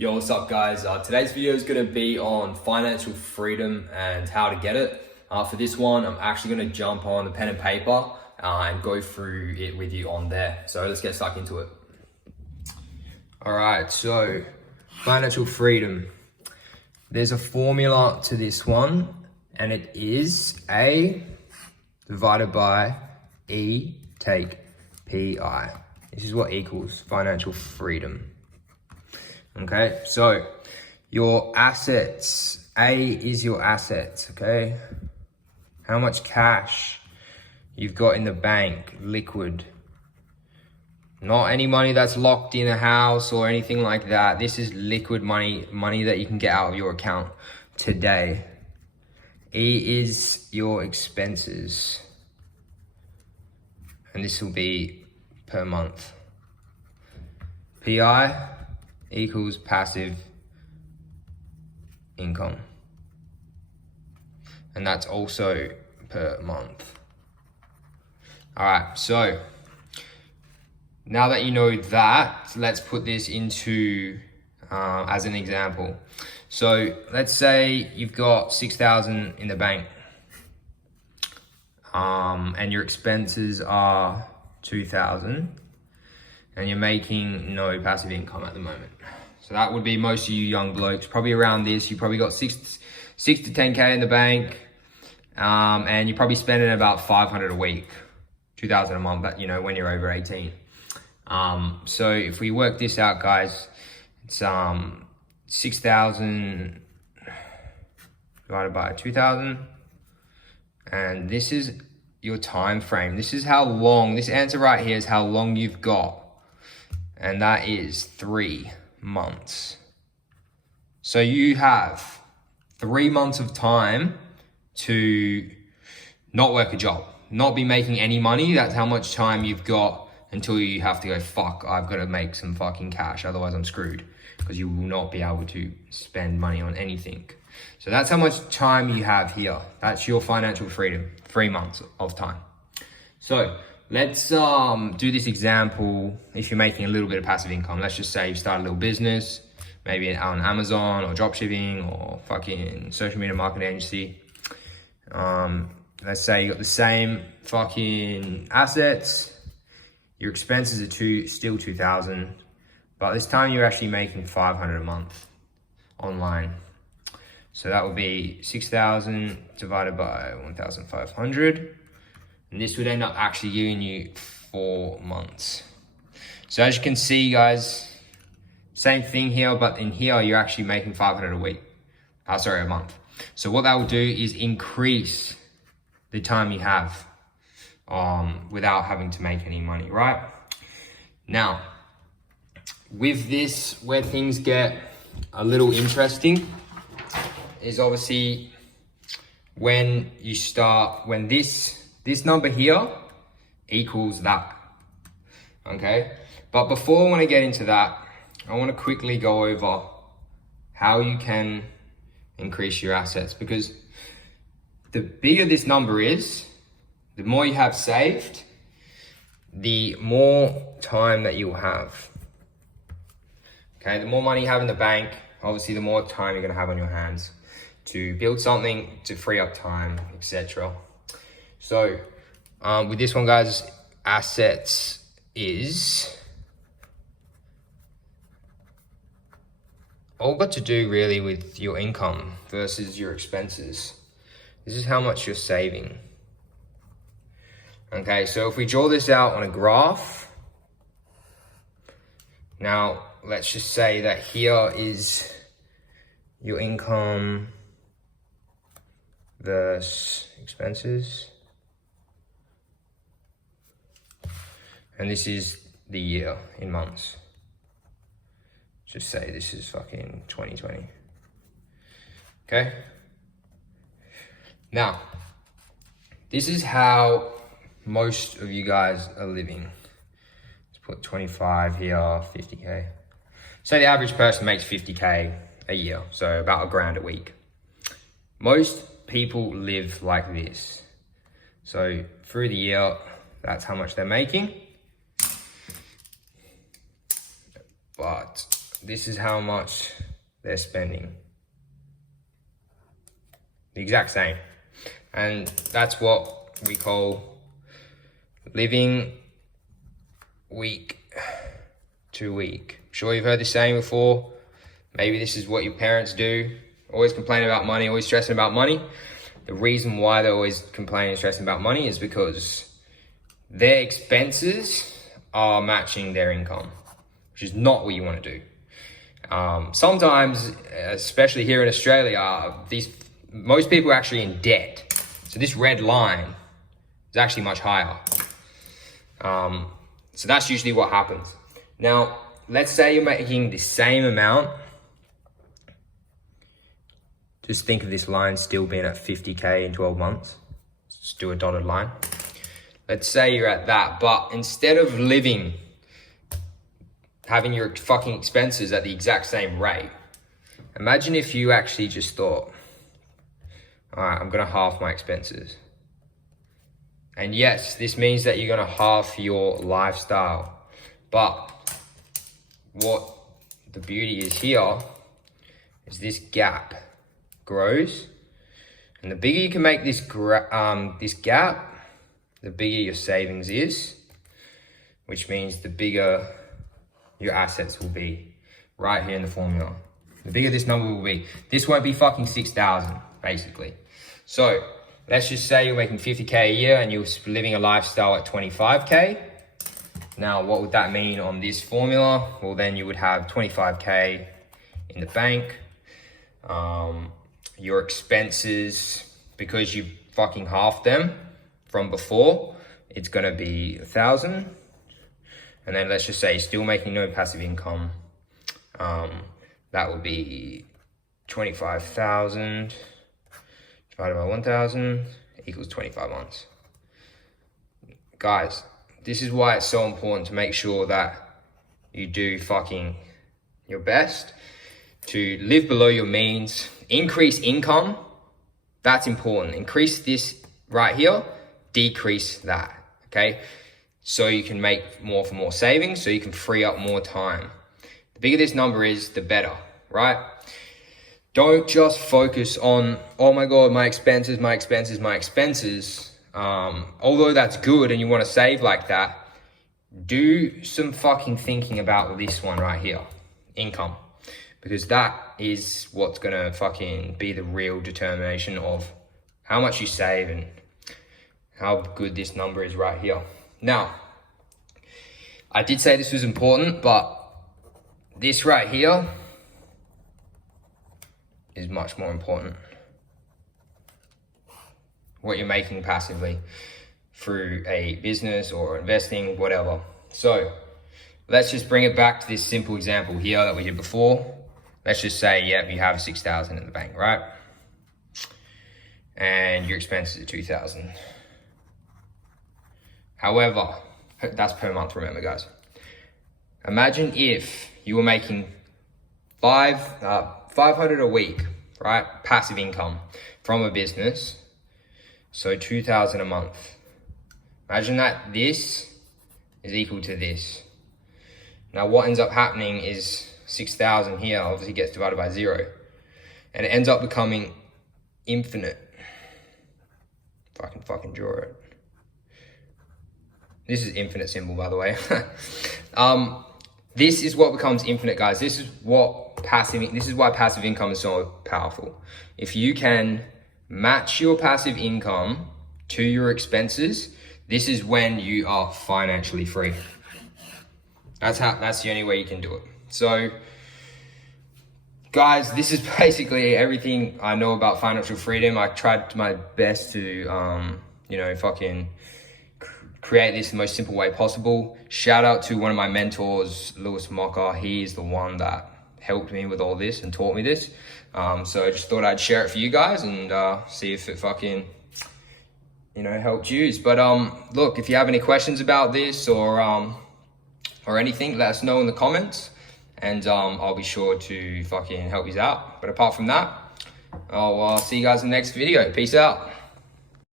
Yo, what's up guys? Today's video is going to be on financial freedom and how to get it. For this one, I'm actually going to jump on the pen and paper and go through it with you on there. So let's get stuck into it. All right, so financial freedom. There's a formula to this one, and it is A divided by E take PI. This is what equals financial freedom. Okay, so your assets, A is your assets, okay? How much cash you've got in the bank, liquid. Not any money that's locked in a house or anything like that. This is liquid money, money that you can get out of your account today. E is your expenses. And this will be per month. PI equals passive income. And that's also per month. All right, so now that you know that, let's put this into as an example. So let's say you've got 6,000 in the bank and your expenses are 2,000 and you're making no passive income at the moment. So that would be most of you young blokes, probably around this. You probably got 6 to 10K in the bank and you're probably spending about 500 a week, 2,000 a month, but you know, when you're over 18. So if we work this out, guys, it's 6,000 divided by 2,000. And this is your time frame. This is how long, this answer right here is how long you've got. And that is 3 months. So you have 3 months of time to not work a job, not be making any money. That's how much time you've got until you have to go, fuck, I've got to make some fucking cash. Otherwise I'm screwed, because you will not be able to spend money on anything. So that's how much time you have here. That's your financial freedom, 3 months of time. So let's do this example. If you're making a little bit of passive income, let's just say you start a little business, maybe on Amazon or dropshipping or fucking social media marketing agency. Let's say you got the same fucking assets. Your expenses are still 2,000, but this time you're actually making 500 a month online. So that would be 6,000 divided by 1,500. And this would end up actually giving you 4 months. So as you can see, guys, same thing here, but in here, you're actually making 500 a week. A month. So what that will do is increase the time you have without having to make any money, right? Now, with this, where things get a little interesting is obviously when you start, when this number here equals that, okay? But before I want to get into that, I want to quickly go over how you can increase your assets, because the bigger this number is, the more you have saved, the more time that you'll have. Okay, the more money you have in the bank, obviously the more time you're gonna have on your hands to build something, to free up time, etc. So with this one, guys, assets is all got to do really with your income versus your expenses. This is how much you're saving. Okay, so if we draw this out on a graph, now let's just say that here is your income versus expenses. And this is the year in months. Just say this is fucking 2020. Okay? Now, this is how most of you guys are living. Let's put 25 here, 50K. So the average person makes 50K a year, so about $1,000 a week. Most people live like this. So through the year, that's how much they're making. But this is how much they're spending. The exact same. And that's what we call living week to week. I'm sure you've heard this saying before. Maybe this is what your parents do. Always complaining about money, always stressing about money. The reason why they're always complaining and stressing about money is because their expenses are matching their income, which is not what you want to do. Sometimes, especially here in Australia, most people are actually in debt. So this red line is actually much higher. So that's usually what happens. Now, let's say you're making the same amount. Just think of this line still being at 50K in 12 months. Just do a dotted line. Let's say you're at that, but instead of having your fucking expenses at the exact same rate, imagine if you actually just thought, all right, I'm gonna halve my expenses. And yes, this means that you're gonna halve your lifestyle. But what the beauty is here is this gap grows. And the bigger you can make this gap, the bigger your savings is, which means the bigger your assets will be right here in the formula. The bigger this number will be. This won't be fucking 6,000, basically. So let's just say you're making 50K a year and you're living a lifestyle at 25K. Now, what would that mean on this formula? Well, then you would have 25K in the bank. Your expenses, because you fucking halved them from before, it's gonna be 1,000. And then let's just say you're still making no passive income. That would be 25,000 divided by 1,000 equals 25 months. Guys, this is why it's so important to make sure that you do fucking your best to live below your means, increase income. That's important. Increase this right here, decrease that, okay? So you can make more for more savings, so you can free up more time. The bigger this number is, the better, right? Don't just focus on, oh my God, my expenses. Although that's good and you want to save like that, do some fucking thinking about this one right here, income. Because that is what's gonna fucking be the real determination of how much you save and how good this number is right here. Now, I did say this was important, but this right here is much more important. What you're making passively through a business or investing, whatever. So let's just bring it back to this simple example here that we did before. Let's just say, yeah, you have 6,000 in the bank, right? And your expenses are 2,000. However, that's per month, remember guys. Imagine if you were making 500 a week, right? Passive income from a business. So 2,000 a month. Imagine that this is equal to this. Now what ends up happening is 6,000 here obviously gets divided by 0. And it ends up becoming infinite. If I can fucking draw it. This is infinite symbol, by the way. This is what becomes infinite, guys. This is why passive income is so powerful. If you can match your passive income to your expenses, this is when you are financially free. That's the only way you can do it. So, guys, this is basically everything I know about financial freedom. I tried my best to, fucking create this the most simple way possible. Shout out to one of my mentors, Lewis Mocker. He's the one that helped me with all this and taught me this. So I just thought I'd share it for you guys and see if it fucking, helped you. But look, if you have any questions about this or anything, let us know in the comments and I'll be sure to fucking help you out. But apart from that, I'll see you guys in the next video. Peace out.